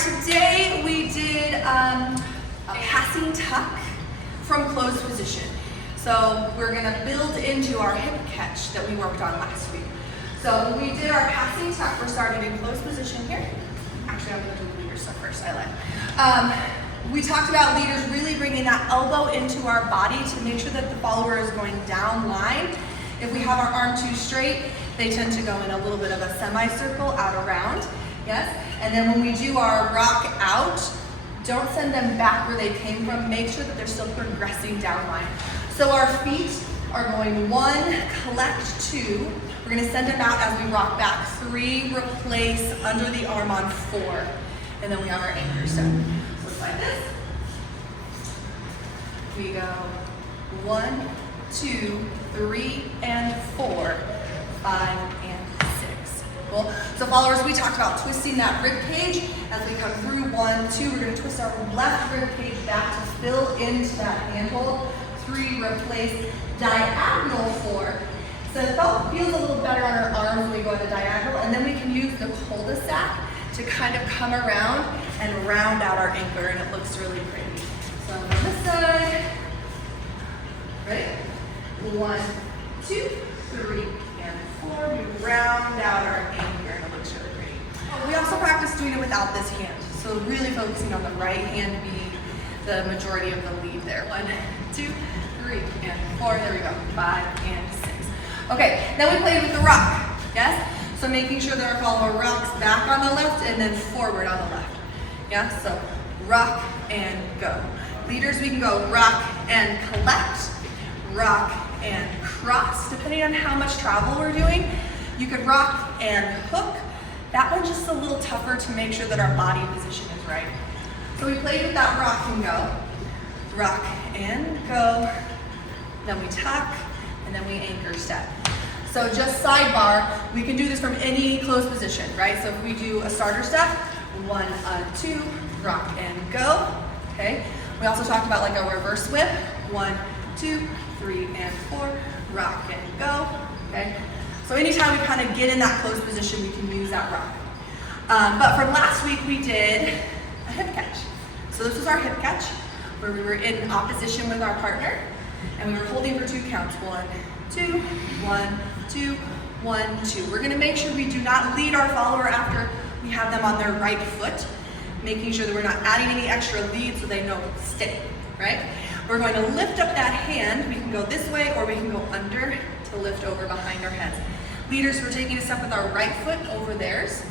today we did a passing tuck from closed position. So we're gonna build into our hip catch that we worked on last week. So when we did our passing tuck, we're starting in closed position here. Actually, I'm gonna do the leader stuff first, I lied. We talked about leaders really bringing that elbow into our body to make sure that the follower is going down line. If we have our arm too straight, they tend to go in a little bit of a semicircle out around, yes? And then when we do our rock out, don't send them back where they came from. Make sure that they're still progressing down line. So our feet are going 1, collect 2. We're gonna send them out as we rock back. 3, replace under the arm on 4. And then we have our anchor step. Looks like this. We go 1, 2, 3, and 4, 5, and 6. Cool. So followers, we talked about twisting that rib cage as we come through 1, 2. We're going to twist our left rib cage back to fill into that handhold. 3, replace diagonal 4. So it feels a little better on our arms when we go into diagonal, and then we can use the cul-de-sac to kind of come around and round out our anchor, and it looks really pretty. So on this side, ready? 1, 2, 3, and 4. We round out our anchor, and it looks really pretty. We also practice doing it without this hand, so really focusing on the right hand being the majority of the lead there. 1, 2, 3, and 4. There we go. 5 and 6. Okay, then we played with the rock. Yes? So making sure that our follower rocks back on the left and then forward on the left. Yeah? So rock and go. Leaders, we can go rock and collect, rock and cross, depending on how much travel we're doing. You could rock and hook. That one's just a little tougher to make sure that our body position is right. So we played with that rock and go, then we tuck, and then we anchor step. So just sidebar, we can do this from any closed position, right? So if we do a starter step, 1, 2, rock and go, okay? We also talked about like a reverse whip, 1, 2, 3, and 4, rock and go, okay? So anytime we kind of get in that closed position, we can use that rock. But from last week, we did a hip catch. So this was our hip catch, where we were in opposition with our partner, and we were holding for 2 counts. 1, 2, 1, 2, 1, 2. We're gonna make sure we do not lead our follower after we have them on their right foot, making sure that we're not adding any extra lead so they know stay, right? We're going to lift up that hand. We can go this way or we can go under to lift over behind our heads. Leaders, we're taking a step with our right foot over theirs,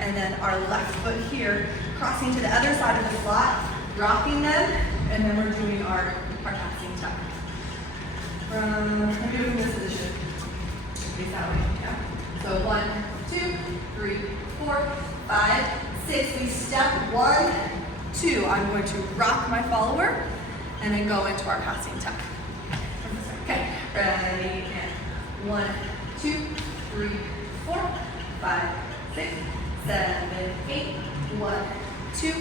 and then our left foot here, crossing to the other side of the slot, rocking them, and then we're doing our passing tuck. I'm doing this position. Face that way, yeah. So 1, 2, 3, 4, 5, 6. We step 1, 2. I'm going to rock my follower and then go into our passing tuck. Okay, ready, and 1, 2, 3, 4, 5, 6, 7, 8, 1, 2,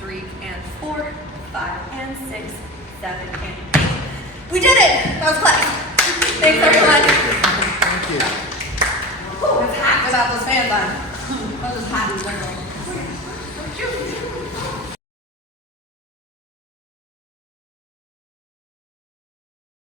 3, and 4, 5, and 6, 7, and 8. We did it! That was class. Thanks everyone.